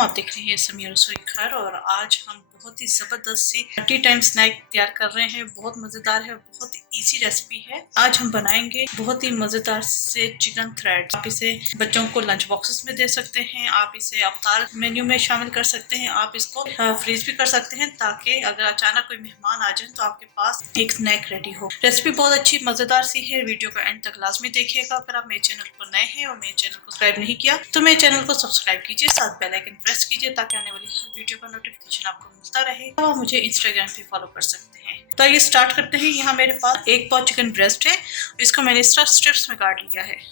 आप देख रहे हैं समीर रसोई घर और आज हम बहुत ही जबरदस्त सी टी टाइम स्नैक तैयार कर रहे हैं। बहुत मजेदार है, बहुत इजी रेसिपी है। आज हम बनाएंगे बहुत ही मजेदार से चिकन थ्रेड। आप इसे बच्चों को लंच बॉक्सेस में दे सकते हैं, आप इसे अवतार मेन्यू में शामिल कर सकते हैं, आप इसको फ्रीज भी कर सकते हैं ताकि अगर अचानक कोई मेहमान आ जाए तो आपके पास एक स्नैक रेडी हो। रेसिपी बहुत अच्छी मजेदार सी है। वीडियो को एंड तक लाजमी देखिएगा। अगर आप मेरे चैनल पर नए हैं और मेरे चैनल को सब्सक्राइब नहीं किया तो मेरे चैनल को सब्सक्राइब कीजिए, साथ बेल आइकन प्रेस कीजिए ताकि आने वाली हर वीडियो का नोटिफिकेशन आपको मिलता रहे। तो आप मुझे इंस्टाग्राम पे फॉलो कर सकते हैं। तो आइए स्टार्ट करते हैं। यहाँ मेरे पास एक पाव चिकन ब्रेस्ट है, इसको मैंने इस तरह स्ट्रिप्स में काट लिया है।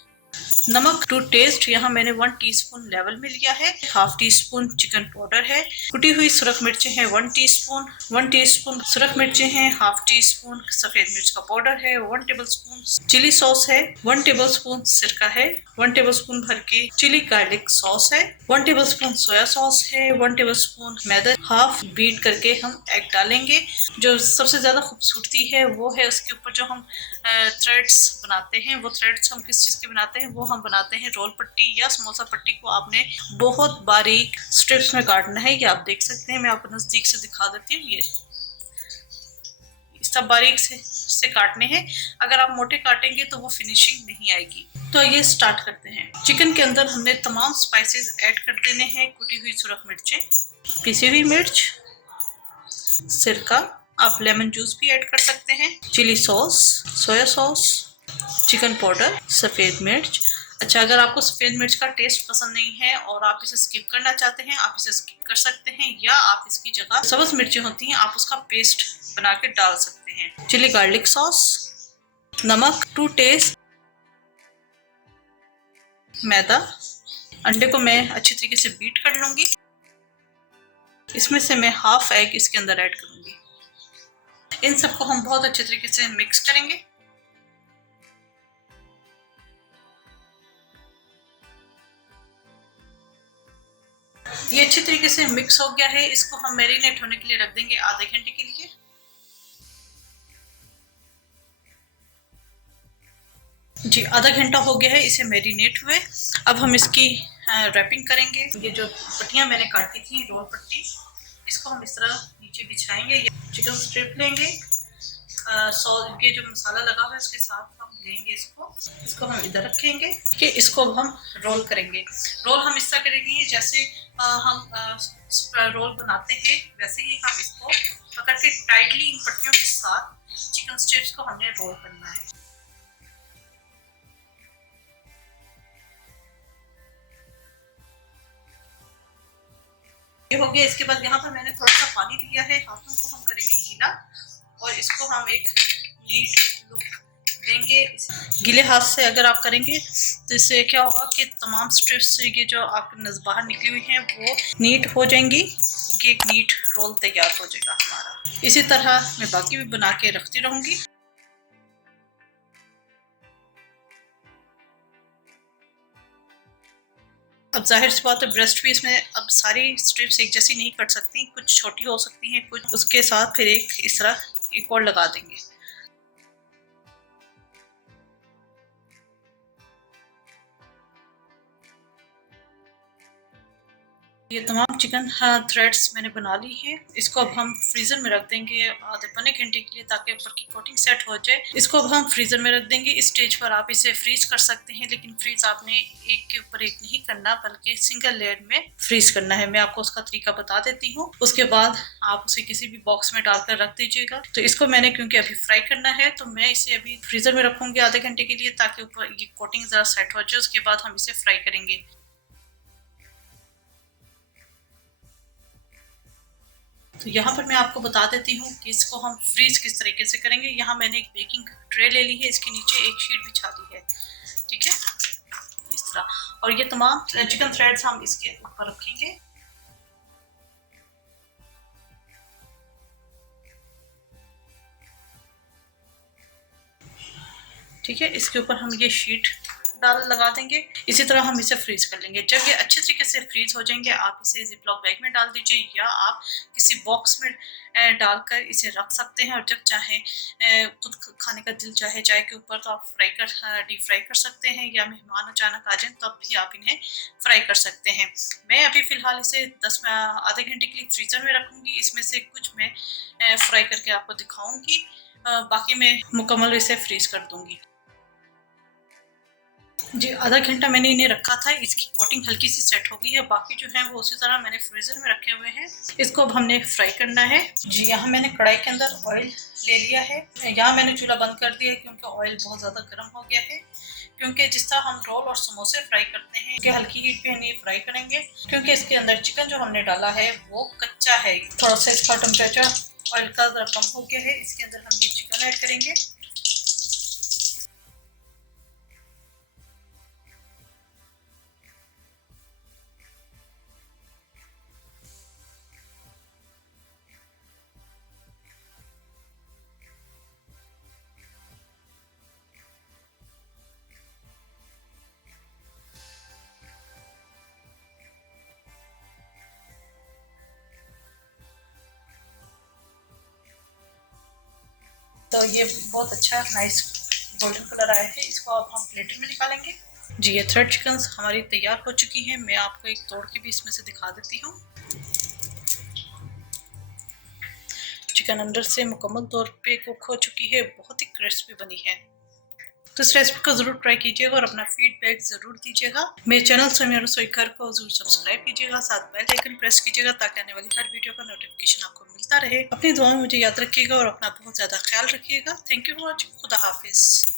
नमक टू टेस्ट, यहाँ मैंने 1 टीस्पून लेवल में लिया है। Half tea spoon chicken powder है। कुटी हुई सुरख मिर्चें हैं 1 टीस्पून। 1 टीस्पून सुरख मिर्चें हैं। हाफ टी स्पून सफेद मिर्च का पाउडर है। 1 टेबल स्पून चिली सॉस है। 1 टेबल स्पून सिरका है। 1 टेबल स्पून भर के चिली गार्लिक सॉस है। 1 टेबल स्पून सोया सॉस है। 1 टेबल स्पून मैदा। हाफ बीट करके हम एग डालेंगे। जो सबसे ज्यादा खूबसूरती है वो है उसके ऊपर जो हम थ्रेड्स बनाते हैं। वो थ्रेड्स हम किस चीज के बनाते हैं? वो हम बनाते हैं रोल पट्टी या समोसा पट्टी को आपने बहुत बारीक स्ट्रिप्स में काटना है। ये आप देख सकते हैं, मैं आपको नजदीक से दिखा देती हूँ। ये सब बारीक से काटने हैं। अगर आप मोटे काटेंगे तो वो फिनिशिंग नहीं आएगी। तो ये स्टार्ट करते हैं। चिकन के अंदर हमने तमाम स्पाइसेस ऐड कर देने हैं। कुटी हुई सुरख मिर्चें, पिसी हुई मिर्च, सिरका, आप लेमन जूस भी ऐड कर सकते हैं, chilli sauce, soya sauce, chicken powder, सफ़ेद मिर्च। अच्छा, अगर आपको सफ़ेद मिर्च का टेस्ट पसंद नहीं है और आप इसे स्किप करना चाहते हैं, आप इसे स्किप कर सकते हैं, या आप इसकी जगह सब्ज मिर्चें होती हैं आप उसका पेस्ट बना के डाल सकते हैं। चिली गार्लिक सॉस, नमक टू टेस्ट, मैदा। अंडे को मैं अच्छी तरीके से बीट कर लूंगी। इसमें से मैं हाफ एग इसके अंदर ऐड करूंगी। इन सबको हम बहुत अच्छे तरीके से मिक्स करेंगे। ये अच्छे तरीके से मिक्स हो गया है। इसको हम मैरिनेट होने के लिए रख देंगे आधे घंटे के लिए। जी, आधा घंटा हो गया है इसे मैरिनेट हुए। अब हम इसकी रैपिंग करेंगे। ये जो पट्टियां मैंने काटी थी रोल पट्टी, इसको हम इस तरह नीचे बिछाएंगे। चिकन स्ट्रिप लेंगे, सॉस के जो मसाला लगा हुआ है उसके साथ हम लेंगे। इसको हम इधर रखेंगे कि इसको अब हम रोल करेंगे। रोल हम इस तरह करेंगे जैसे हम रोल बनाते हैं, वैसे ही हम इसको पकड़ के टाइटली इन पट्टियों के साथ चिकन स्ट्रिप्स को हमने रोल करना है। ये हो गया। इसके बाद यहाँ पर मैंने थोड़ा सा पानी लिया है, हाथों को हम करेंगे गीला और इसको हम एक नीट लुक देंगे। गीले हाथ से अगर आप करेंगे तो इससे क्या होगा कि तमाम स्ट्रिप्स ये जो आपके बाहर निकली हुई हैं वो नीट हो जाएंगी। ये एक नीट रोल तैयार हो जाएगा हमारा। इसी तरह मैं बाकी भी बना के रखती रहूंगी। अब जाहिर सी बात है ब्रेस्ट पीस में अब सारी स्ट्रिप्स एक जैसी नहीं कट सकती, कुछ छोटी हो सकती हैं, कुछ उसके साथ फिर एक इस तरह एक और लगा देंगे। ये तमाम चिकन थ्रेड्स मैंने बना ली है। इसको अब हम फ्रीजर में रख देंगे आधे पौने घंटे के लिए ताकि ऊपर की कोटिंग सेट हो जाए। इसको अब हम फ्रीजर में रख देंगे। इस स्टेज पर आप इसे फ्रीज कर सकते हैं, लेकिन फ्रीज आपने एक के ऊपर एक नहीं करना बल्कि सिंगल लेयर में फ्रीज करना है। मैं आपको उसका तरीका बता देती हूँ। उसके बाद आप उसे किसी भी बॉक्स में डालकर रख दीजिएगा। तो इसको मैंने क्योंकि अभी फ्राई करना है तो मैं इसे अभी फ्रीजर में रखूंगी आधे घंटे के लिए ताकि ऊपर ये कोटिंग जरा सेट हो जाए। उसके बाद हम इसे फ्राई करेंगे। तो यहाँ पर मैं आपको बता देती हूँ कि इसको हम फ्रीज किस तरीके से करेंगे। यहाँ मैंने एक बेकिंग ट्रे ले ली है, इसके नीचे एक शीट बिछा दी है, ठीक है, इस तरह। और ये तमाम चिकन थ्रेड्स हम इसके ऊपर रखेंगे। ठीक है, इसके ऊपर हम ये शीट डाल लगा देंगे। इसी तरह हम इसे फ्रीज कर लेंगे। जब ये अच्छे तरीके से फ्रीज हो जाएंगे आप इसे जिपलॉक बैग में डाल दीजिए या आप किसी बॉक्स में डालकर इसे रख सकते हैं, और जब चाहे खुद खाने का दिल चाहे चाय के ऊपर तो आप डीप फ्राई कर सकते हैं, या मेहमान अचानक आ जाए तब भी आप इन्हें फ्राई कर सकते हैं। मैं अभी फ़िलहाल इसे आधे घंटे के लिए फ्रीज़र में रखूँगी। इसमें से कुछ मैं फ्राई करके आपको दिखाऊँगी, बाकी मैं मुकम्मल इसे फ्रीज़ कर दूँगी। जी, आधा घंटा मैंने इन्हें रखा था, इसकी कोटिंग हल्की सी सेट हो गई है। बाकी जो है वो उसी तरह मैंने फ्रीज़र में रखे हुए हैं। इसको अब हमने फ्राई करना है। जी, यहाँ मैंने कढ़ाई के अंदर ऑयल ले लिया है। यहाँ मैंने चूल्हा बंद कर दिया है क्योंकि ऑयल बहुत ज़्यादा गर्म हो गया है। क्योंकि जिस तरह हम रोल और समोसे फ्राई करते हैं कि हल्की हीट पे इन्हें फ्राई करेंगे, क्योंकि इसके अंदर चिकन जो हमने डाला है वो कच्चा है। थोड़ा सा इसका टेम्परेचर ऑयल का कम हो गया है। इसके अंदर हम ये चिकन ऐड करेंगे। तो ये बहुत अच्छा नाइस गोल्डन कलर आया है। इसको अब हम प्लेट में निकालेंगे। जी, ये थ्रेड चिकन हमारी तैयार हो चुकी हैं। मैं आपको एक तोड़ के भी इसमें से दिखा देती हूँ। चिकन अंदर से मुकम्मल तौर पे कुक हो चुकी है, बहुत ही क्रिस्पी बनी है। तो इस रेसिपी को ज़रूर ट्राई कीजिएगा और अपना फीडबैक ज़रूर दीजिएगा। मेरे चैनल सुमिया रसोई घर को ज़रूर सब्सक्राइब कीजिएगा, साथ बेल आइकन प्रेस कीजिएगा ताकि आने वाली हर वीडियो का नोटिफिकेशन आपको मिलता रहे। अपनी दुआ में मुझे याद रखिएगा और अपना बहुत ज़्यादा ख्याल रखिएगा। Thank you for watching. खुदा हाफिज़।